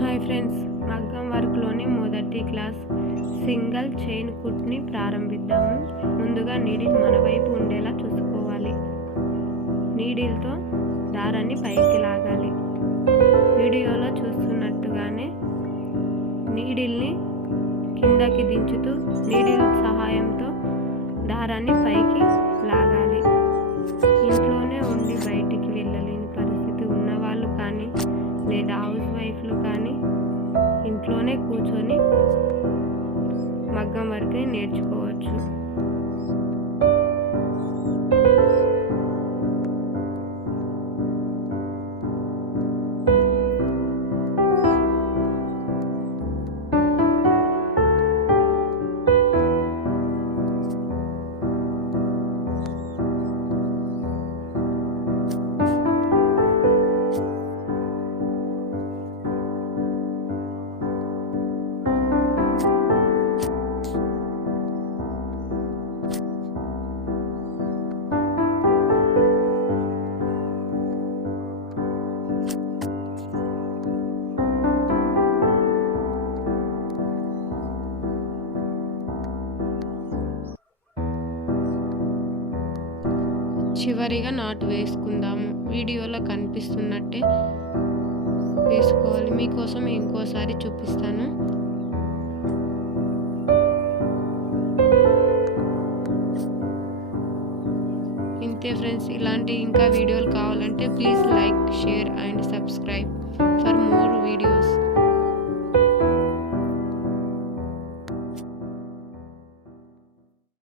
Hi friends, మగ్గం వర్క్లోని మొదటి class single chain కుట్ని ప్రారంభిద్దాము. ముందుగా నీడిల్ మన వైపు ఉండేలా చూసుకోవాలి. నీడిల్తో దారాన్ని పైకి లాగాలి. వీడియోలో చూస్తున్నట్టుగానే నీడిల్ని కిందకి దించుతూ నీడిల్ సహాయంతో దారాన్ని పైకి లాగాలి. ఇంట్లోనే ఉండి బయటికి వెళ్ళలేని పరిస్థితి ఉన్నవాళ్ళు కానీ లేదా హౌస్ వైఫ్లు కానీ ఇంట్లోనే కూర్చొని మగ్గం వర్క్ని నేర్చుకోవచ్చు. చివరిగా నాటు వేసుకుందాము. వీడియోలో కనిపిస్తున్నట్టే వేసుకోవాలి. మీకోసం ఇంకోసారి చూపిస్తాను. ఇంతే ఫ్రెండ్స్. ఇలాంటి ఇంకా వీడియోలు కావాలంటే please like, share and subscribe for more videos.